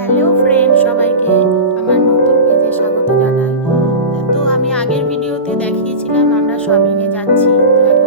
Hello friend, সবাইকে আমার নতুন পেজে স্বাগত জানাই। তো আমি আগের ভিডিওতে দেখিয়েছিলাম আমরা শপিংয়ে যাচ্ছি। তো